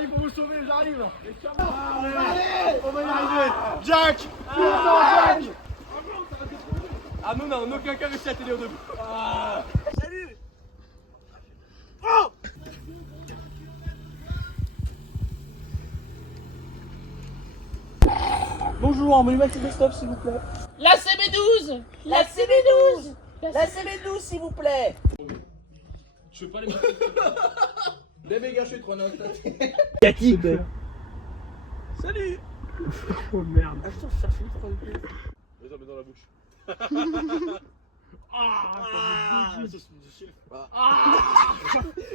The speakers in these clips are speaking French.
J'arrive pour vous sauver, j'arrive. Allez, on va y arriver. Jack, Jack. Ah non, non, aucun cas réussi à tenir debout. Salut. Oh. Bonjour, envoyez-moi le stop s'il vous plaît. La CB12. La CB12. La CB12 s'il vous plaît. Je veux pas les mettre. Bébé gâché, 3 notes. Y'a qui Salut. Oh merde. Attends, je cherche une fois. Vas-y, mets dans la bouche.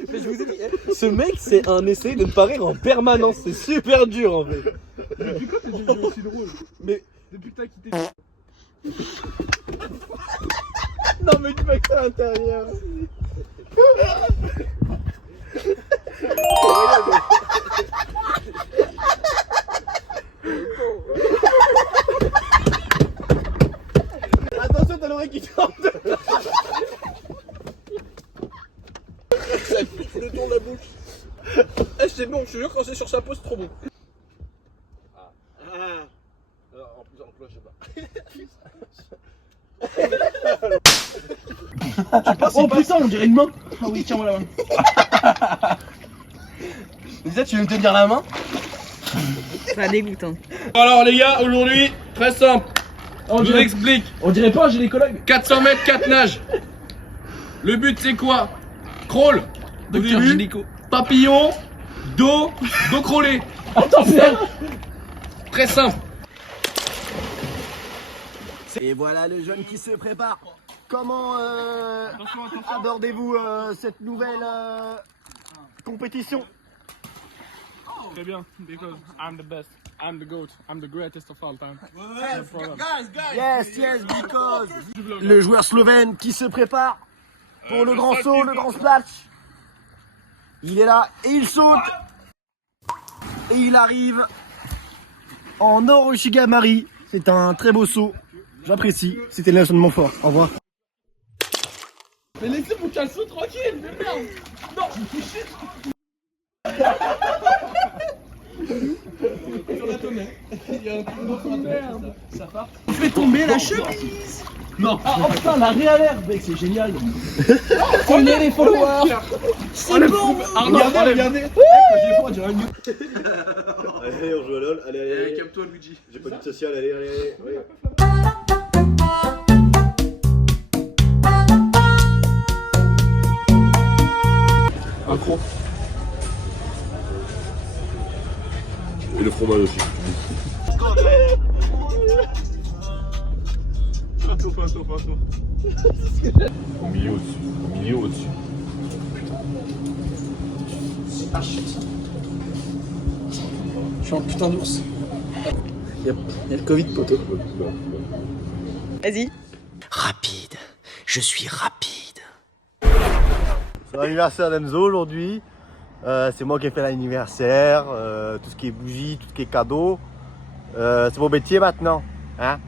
Mais je vous ai dit, ce mec c'est un essai de ne pas rire en permanence, c'est super dur en fait. Depuis quand t'es devenu aussi drôle? Mais Depuis que t'as quitté. non mais tu vas que ça à l'intérieur. Attention, t'as l'oreille qui tombe. Ça pique le tour de la bouche. Eh, c'est bon, je te jure, quand c'est sur sa peau, c'est trop bon. En plus, je sais pas. Oh putain, on dirait une main. Ah oui, tiens-moi la main. Lisa, tu veux me tenir la main? Pas dégoûtant. Alors les gars, aujourd'hui, très simple. Je vous explique. On dirait pas un gynécologue. 400 mètres, 4 nages. Le but c'est quoi? Crawl. Au Docteur début, gynéco. papillon, dos crawlé. Attends, frère. Très simple. Et voilà le jeune qui se prépare. Comment abordez-vous cette nouvelle compétition? Très bien, because I'm the best. I'm the GOAT. I'm the greatest of all time. Yes, because. Le joueur slovène qui se prépare pour le grand saut, le grand splash. Il est là et il saute. Et il arrive en Orochigamari. C'est un très beau saut. J'apprécie. C'était Nelson Montfort. Au revoir. Mais laissez mon cassou tranquille, mais merde. Non, je me fais chier. Sur la tonne, il y a un truc d'eau sur la merde. Ça part. Tu fais tomber la chute. Non. Ah oh putain, la réalerte, mec, c'est génial. On est les followers. C'est bon. Regardez. J'ai froid, j'ai rien. Allez, on joue à LOL. Allez. Calme-toi, Luigi. J'ai pas de social. Allez. Ouais. Un croc. Et le fromage aussi. Un tour. Au milieu au-dessus. Je suis un putain d'ours. Il y a le Covid, poteau. Vas-y. Rapide. Je suis rapide. C'est l'anniversaire d'Enzo aujourd'hui. C'est moi qui ai fait l'anniversaire. Tout ce qui est bougies, tout ce qui est cadeau. C'est mon métier maintenant. Hein?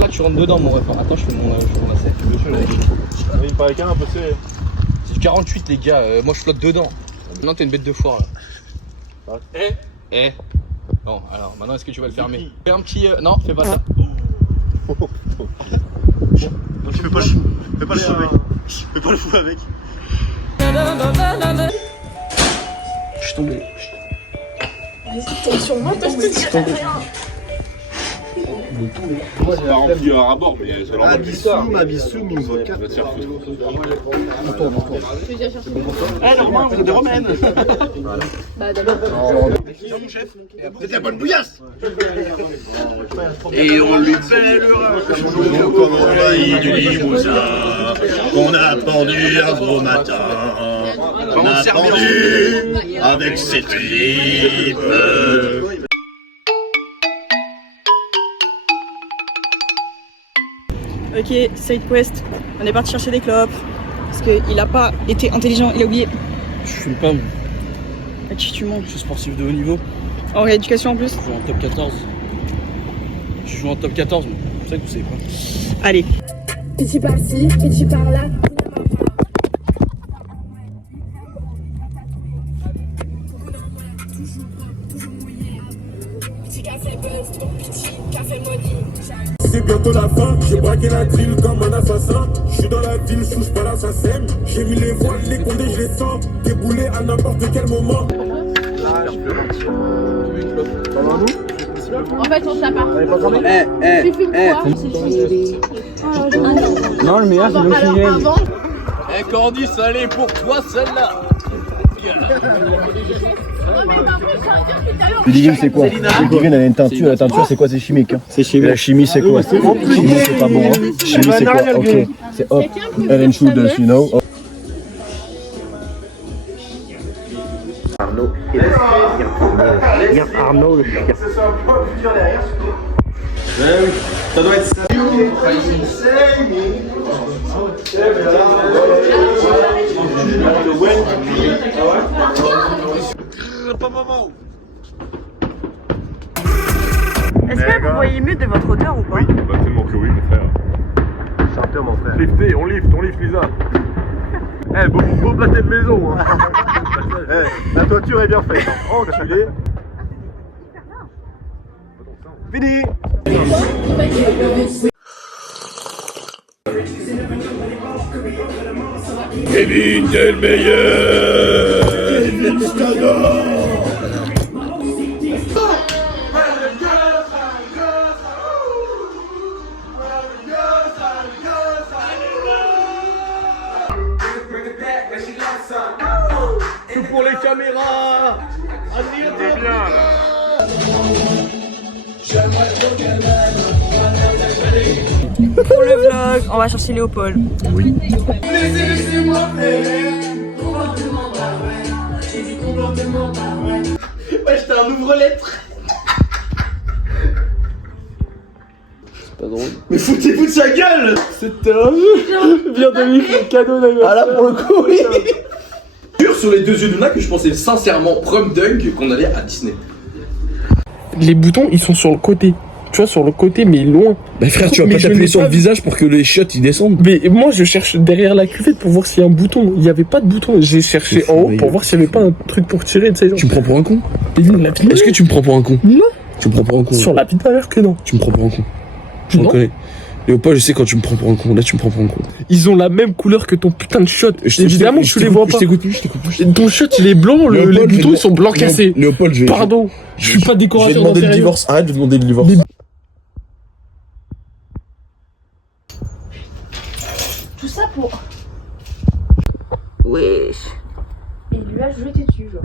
Là, tu rentres dedans, mon ref. Attends, je fais mon essai. Il paraît qu'un peu serré. C'est 48, les gars. Moi, je flotte dedans. Maintenant, t'es une bête de foire, là. Eh. Bon, alors, maintenant, est-ce que tu vas le fermer? Fais un petit... Non, fais pas ça. Non, tu fais pas le fou. Fais pas le fou avec. Fais pas le fou avec. Je suis tombé. Vas-y, tombe sur moi, toi je te dirai rien. Moi j'ai rempli un rabord, mais c'est ma bissou, Mimbo 4. Eh, Normand, vous êtes des romaines. Bah d'abord. C'est de la bonne bouillasse. Et on lui fait le rage comme on envahit du Limousin, qu'on a pendu un gros matin, on a pendu avec ses tripes. Ok, side quest. On est parti chercher des clopes. Parce qu'il a pas été intelligent, il a oublié. Je fume pas, moi. À qui tu montes? Je suis sportif de haut niveau. En rééducation en plus. Je joue en top 14. Je joue en top 14, moi. C'est ça que vous savez pas. Allez. Petit par-ci, petit par-là. c'est bientôt la fin. J'ai braqué la drill comme un assassin. Je suis dans la ville, je touche pas l'assassin. J'ai mis les voiles, les condés, je les sens. Déboulé à n'importe quel moment. En fait, on s'appart. Tu filmes quoi? Non, le meilleur, c'est le tunnel. Eh Candice, allez pour toi celle-là. Ludivine, c'est quoi? Ludivine, elle a une teinture. La teinture, c'est quoi? C'est chimique. Hein. C'est chimique. La chimie, c'est quoi? Chimie, c'est pas bon. Hein. Chimie, c'est quoi? Ok. C'est hop. Ellen Shoulders, you know. Arnaud. Il y a Arnaud, le chien. Ça doit être ça. Est-ce que vous voyez mieux de votre hauteur ou pas? Oui, bah tellement que oui, mon frère. Chanteur, mon frère. Lifté, on lift, Lisa. Eh, beau pâté de maison, hein. La toiture est bien faite. Oh, enculé. Fini. Kevin, t'es le meilleur. Kevin Stador. Tout pour les caméras. T'es bien là. Pour le vlog, on va chercher Léopold. Oui. Ouais, j'étais un ouvre-lettre. C'est pas drôle. Mais foutez-vous de sa gueule. C'était un jeu. Viens de lui faire cadeau d'anniversaire. Ah là pour le coup, oui. Sur les deux yeux de Luna que je pensais sincèrement prom dunk qu'on allait à Disney. Les boutons, ils sont sur le côté. Tu vois, sur le côté, mais loin. Bah frère, tu vas Mais pas je t'appuyer n'ai sur pas le vu. visage pour que les chiottes ils descendent. Mais moi, je cherche derrière la cuvette pour voir s'il y a un bouton. Il n'y avait pas de bouton. J'ai cherché en haut pour voir s'il n'y avait pas un truc pour tirer. Tu sais, genre. Tu me prends pour un con? La vie de Est-ce que tu me prends pour un con? Non. Tu me prends pour un con? Sur la vie de ma mère que non. Tu me prends pour un con. Je Non. reconnais. Léopold, je sais quand tu me prends pour un con. Là, tu me prends pour un con. Ils ont la même couleur que ton putain de shot. Évidemment, tu les vois pas. Je t'écoute plus, je t'écoute plus. Ton shot, il est blanc, les Léopold, boutons, ils sont blancs Léo- cassés. Léopold, je vais. Pardon, je suis pas Je vais décorateur demander le d'intérieur. divorce. Arrête de demander le divorce. Tout ça pour. Wesh. Et il lui a jeté dessus, genre.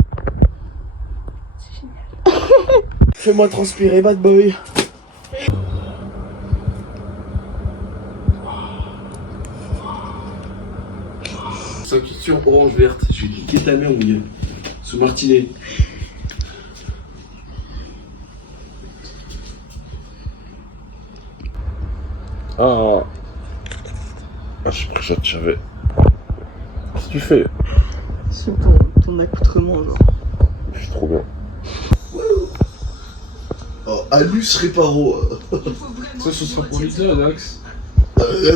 C'est génial. Fais-moi transpirer, bad boy. Sans question orange verte. Je vais niquer ta mère, mon gars. Sous Martinet. Ah, j'ai pris ça de chevet. Qu'est-ce que tu fais? C'est ton accoutrement, genre. Je suis trop bien. Oh, Alus Réparo. Ça, ce sera pour Lisa, Adax.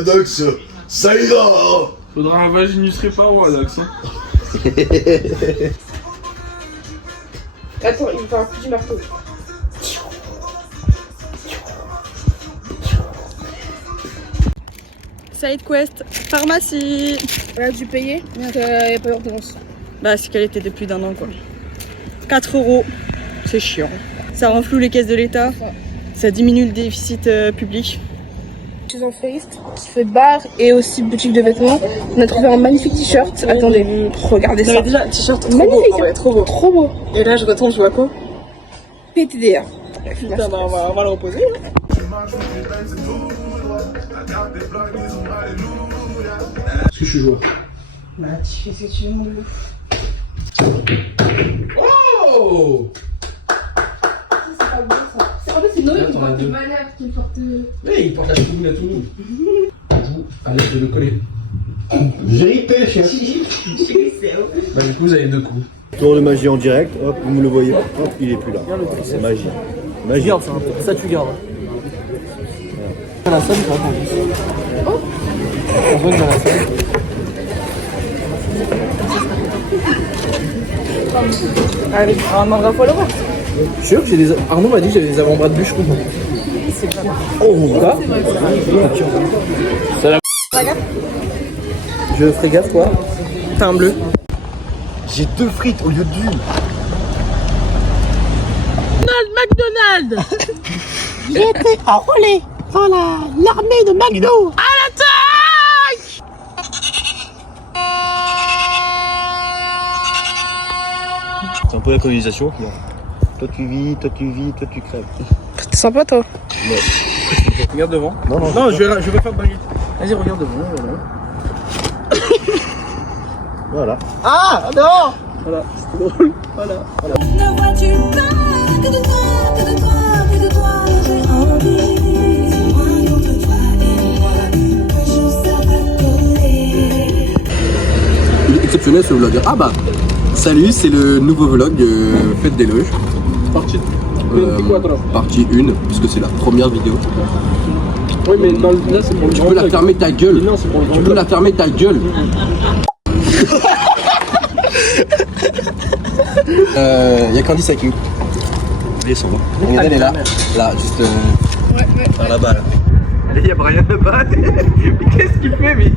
Dax, ça ira, hein. Faudra un vaginus réparo, Adax. Hein. Attends, il va faire un coup du marteau. Side quest, pharmacie. On a dû payer, mais il n'y a pas d'ordonnance. Bah, c'est qu'elle était de plus d'un an, quoi. 4 €. C'est chiant. Ça renfloue les caisses de l'État. Ça diminue le déficit public. Chez un fleuriste qui fait bar et aussi boutique de vêtements. On a trouvé un magnifique t-shirt. Attendez, regardez ça. Déjà, t-shirt trop Magnifique, beau. Ouais, trop beau. Trop beau. Et là, je retourne, je vois quoi? PTDR. Putain, bah, on va le reposer. Hein. Est-ce que je suis joueur? Bah, tu fais ce que tu veux, mon loup. Oh! C'est pas bon ça. En fait, c'est Noé qui porte le malheur, qui porte. Mais il porte la chouboune à tout le monde. On joue à l'aide de le coller. Vérité, chien. Bah du coup vous avez deux coups. Tour de magie en direct, hop, vous me le voyez. Hop, il est plus là. C'est magie. Magie. Garde ça, ça tu gardes. La salle, pas oh. On voit que dans la salle. Avec un mandra follower. Je suis sûr que j'ai des. Arnaud m'a dit que j'avais des avant-bras de bûche, je comprends. Oh, là. Je ferai gaffe, quoi. T'as un bleu. J'ai 2 frites au lieu d'une. McDonald's. J'étais enrôlé dans l'armée de McDo. À l'attaque. C'est un peu la colonisation. Toi tu vis, toi tu vis, toi tu crèves. T'es sympa toi. Regarde devant. Non, Je vais faire baguette. Vas-y, regarde devant. Voilà. Ah non. Voilà, c'est drôle. Voilà. Ne vois-tu pas que de toi, que de toi, que de toi j'ai envie. C'est moi contre toi et moi, un jour ça va coller. Il est exceptionnel ce vlog. Ah bah, salut, c'est le nouveau vlog Fête des Loges. Partie 24. Partie 1, puisque c'est la première vidéo. Oui, mais là, c'est pour le Tu grand peux la vlog. fermer ta gueule. Non, c'est pour le grand Tu peux vlog. la fermer ta gueule. Y'a Candice avec nous. Allez, s'en va. Regardez, elle est là. Là, juste. Par là-bas là. Il y a Brian là-bas. Mais qu'est-ce qu'il fait, mais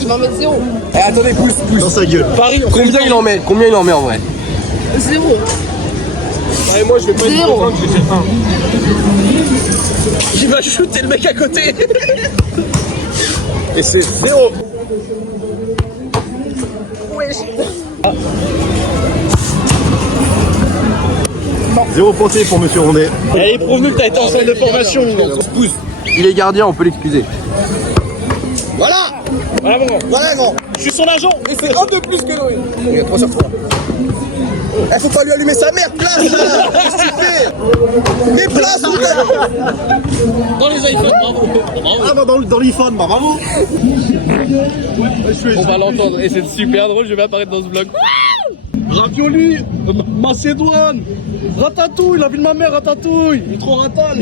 Tu vas en mettre 0. Eh, attendez, pousse. Dans sa gueule. Paris, Combien il en met en vrai? 0. Et moi, je vais pas être Zéro. content, je vais faire 1. Il va shooter le mec à côté. Et c'est 0. Zéro pointé pour Monsieur Rondet. Elle est provenue que t'as été en centre de formation. Il est gardien, on peut l'excuser. Voilà. Voilà, bon. Voilà grand. Je suis son agent et c'est un de plus que Noé. Il y a 3 sur 3. Eh, faut pas lui allumer sa mère, place là. Qu'est-ce que tu fais? Mais place ou quoi? Dans les iPhones, bravo. Ah bah dans l'iPhone, bah bravo. On va l'entendre et c'est super drôle, je vais apparaître dans ce vlog. Ravioli, Macédoine, Ratatouille, la vie de ma mère, Ratatouille. Il est trop ratal.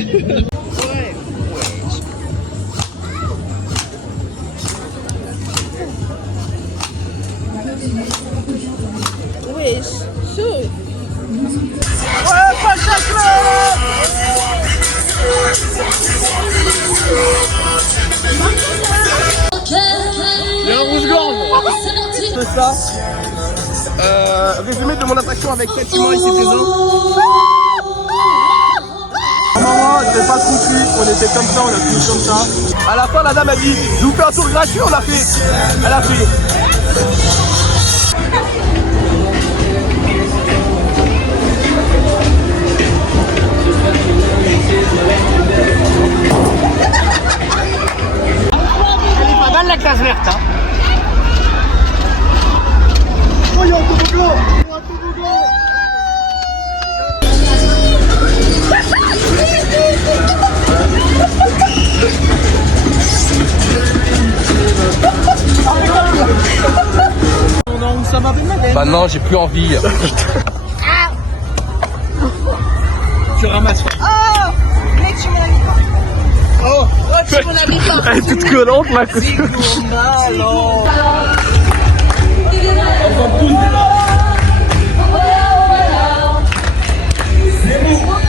Wesh, chaud. Il y a un rouge-gorge. C'est ça. Résumé de mon attraction avec 4 humains ici présents. Maman, c'était pas foutu, on était comme ça, on a fini comme ça. À la fin, la dame a dit, je vous fais un tour gratuit, on l'a fait. Elle a fait. Bah non, j'ai plus envie. Tu ramasses. Oh, tu m'en avais pas. Elle est toute collante là.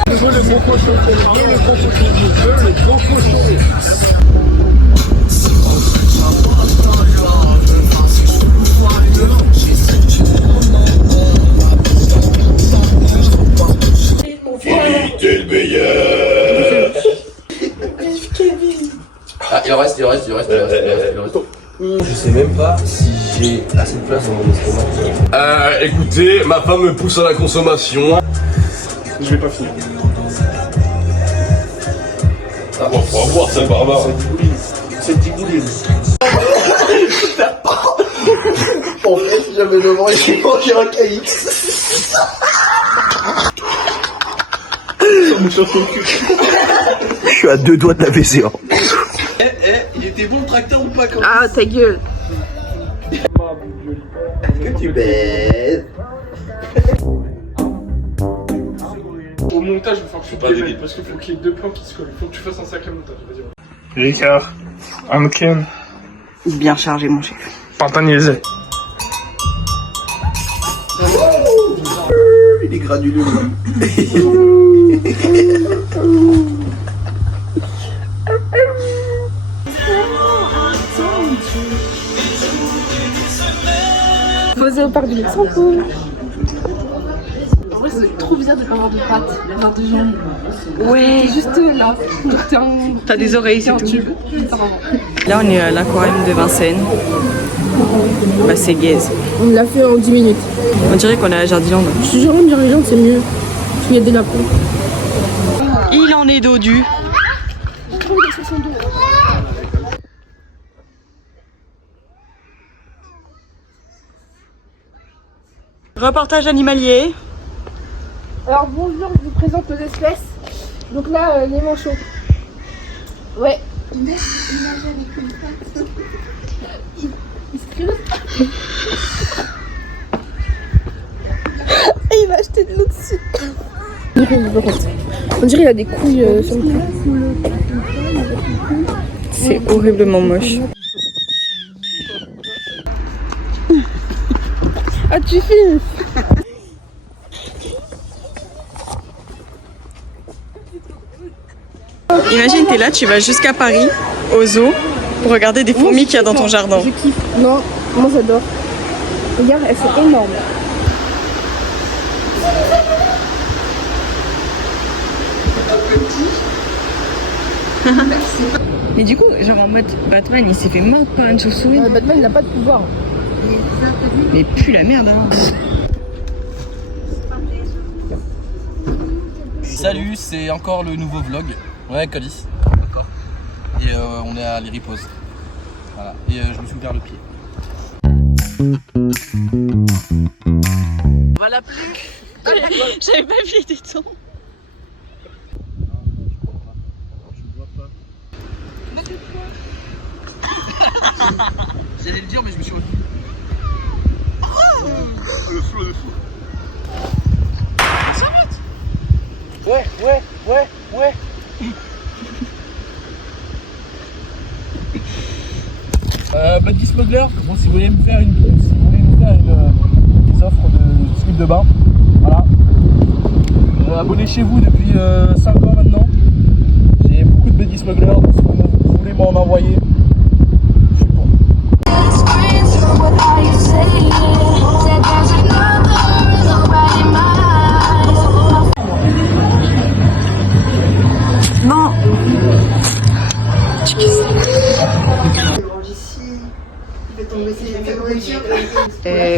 Je veux le gros cochon. Je veux le gros cochon. Je veux le gros cochon. T'es le meilleur. Ah, il en reste. Je sais même pas si j'ai assez de place dans mon estomac. Écoutez, ma femme me pousse à la consommation. Je vais pas finir. On faut voir ça, barbare. C'est 10 boules. En fait, si j'avais le vent, j'ai mangé un caïd. Je suis à 2 doigts de la baiser. Hein. Il était bon le tracteur ou pas quand Ah, ta gueule. Que tu baises. Au montage, il faut que tu pas te des mettes, parce qu'il faut qu'il y ait 2 plans qui se collent. Il faut que tu fasses un sacré montage. Vas-y. Ricard, Anken, Bien chargé, mon chef. Pantaniese. les granuleux. Posé au parc du Luxembourg. En vrai, c'est trop bizarre de pas avoir de pattes, avoir de jambes. Ouais. T'es juste là. T'as des oreilles, c'est tout. tube. Là, on est à l'aquarium de Vincennes. Bah, c'est gaze. On l'a fait en 10 minutes. On dirait qu'on est à Jardiland. Je suis jure, Jardiland, c'est mieux. Parce qu'il y a des lapins. Il en est dodu. Reportage animalier. Alors bonjour, je vous présente nos espèces. Donc là, les manchots. Ouais. Il nage avec une patte. Il se creuse. Et il va acheter de l'eau dessus. On dirait qu'il a des couilles sur le cou. C'est horriblement moche. Ah, tu filmes. Imagine, t'es là, tu vas jusqu'à Paris, au zoo, pour regarder des fourmis qu'il y a dans ton jardin. Je kiffe. Non, moi j'adore. Regarde, elles sont énormes. Mais du coup, genre en mode Batman, il s'est fait mordre par une chauve-souris. Batman, il n'a pas de pouvoir. Mais pue la merde alors. Salut, c'est encore le nouveau vlog. Ouais, Calice. D'accord. Et on est à l'Iripose. Voilà. Et je me suis ouvert le pied. On va l'appeler. J'avais pas vu les tétons. J'allais le dire, mais je me suis retenu. Le fou. Ouais. Buddy Smuggler, bon, si vous voulez me faire des offres de slip de bain, voilà. Abonnez-vous depuis 5 ans maintenant. J'ai beaucoup de Buddy Smuggler, donc si vous voulez m'en envoyer, je suis pour. Non.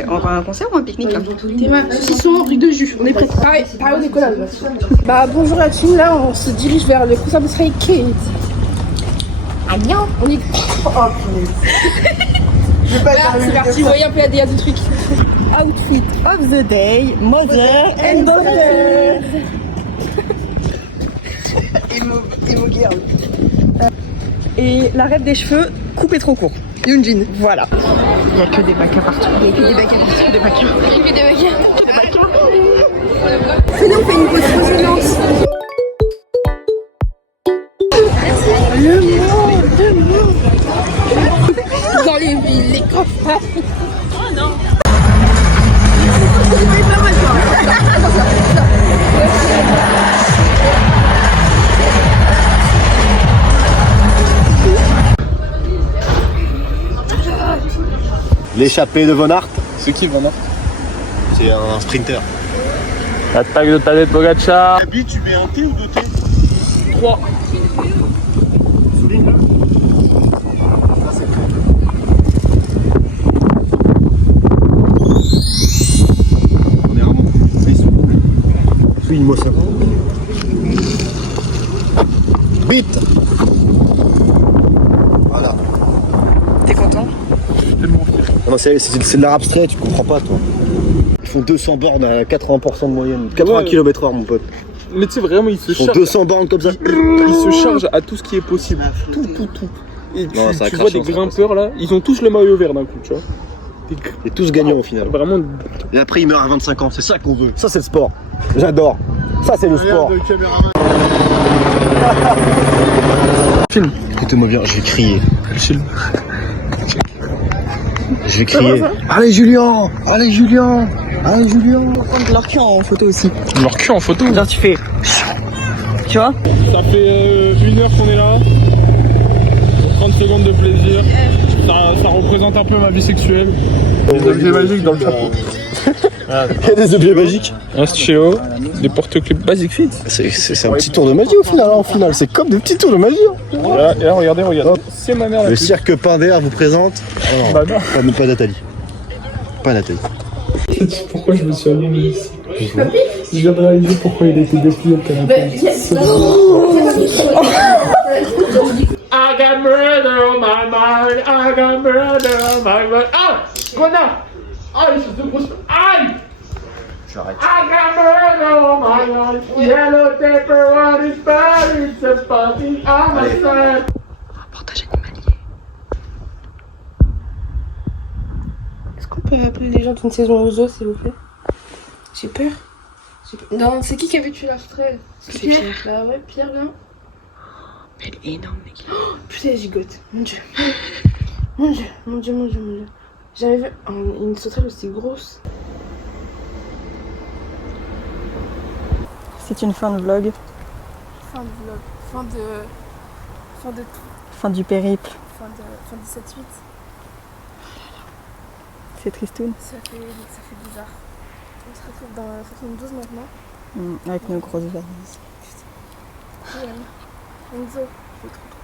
On va à un concert ou un pique-nique là? Saucisson, riz de jus. On est prêts. Pareil au décollage. Bah bonjour la team, là on se dirige vers le concert de Stray Kids. Ah non, on est... Oh je vais pas c'est parti, vous voyez un peu la DA du truc. Outfit of the day, mother and daughter. Emo girl. Et la rêve des cheveux, coupé trop court. Yoonjin, voilà. Il n'y a que des bacs partout. Il n'y a que des bacs partout. Venez, on fait une pause violence. Le mot. Dans les villes, les campagnes. Oh non. L'échappée de Von Aert, C'est qui le Van Aert? c'est un sprinter. L'attaque de Tadej Pogacar. Abi, tu mets un T ou deux T? 3. On est vraiment. Suis-moi ça. Vite. Voilà. T'es content? Non, c'est de l'art abstrait, tu comprends pas toi. Ils font 200 bornes à 80% de moyenne. 80 km/h mon pote. Mais tu sais, vraiment, ils se Ils font chargent. 200 bornes comme ça. Ils se chargent à tout ce qui est possible. Tout. Et Non, tu ça vois des crache, ça, grimpeurs là, ils ont tous le maillot vert d'un coup, tu vois. Et tous gagnants au final. Vraiment. Et après ils meurent à 25 ans, c'est ça qu'on veut. Ça c'est le sport. J'adore. Ça c'est le sport. Film. Écoutez-moi bien, je vais crier. Film. Je vais crier. Allez Julien. Ah, Julien. Faut prendre leur cul en photo aussi. Leur cul en photo. Genre tu fais... Tu vois? Ça fait 1 heure qu'on est là. 30 secondes de plaisir. Ça représente un peu ma vie sexuelle. Des objets magiques dans le chapeau. Il y a des objets magiques. Un stylo, des porte-clés Basic Fit. C'est un petit tour de magie au final, hein, c'est comme des petits tours de magie. Hein. Et là, regardez. C'est ma mère. Le cirque Pinder vous présente. Oh, non, pas Nathalie. Pas Nathalie. Pourquoi je me suis allumé ici? Je viens de réaliser pourquoi il était déplié le canapé. I got murder on my mind, I got murder on my mind. Ah, connard! Ah, c'est de grosse. Aïe! J'arrête. I got murder on my mind. Yellow paper, what is bad? It's a party on my side. Reportage animalier. Est-ce qu'on peut appeler les gens d'une saison aux eaux, s'il vous plaît? J'ai peur. Non, c'est qui avait tué l'Australe? C'est Pierre. Bah ouais, Pierre, là. Elle est énorme, mec. Oh, putain, elle gigote. Mon dieu. Mon dieu, mon dieu, mon dieu, mon dieu. J'avais vu une sauterelle aussi grosse. C'est une fin de vlog. Fin de vlog. Fin de tout. Fin du périple. Fin de 7-8. C'est tristoun. Ça fait bizarre. On se retrouve dans la 72 maintenant. Avec nos grosses valises. Enzo, je le trouve trop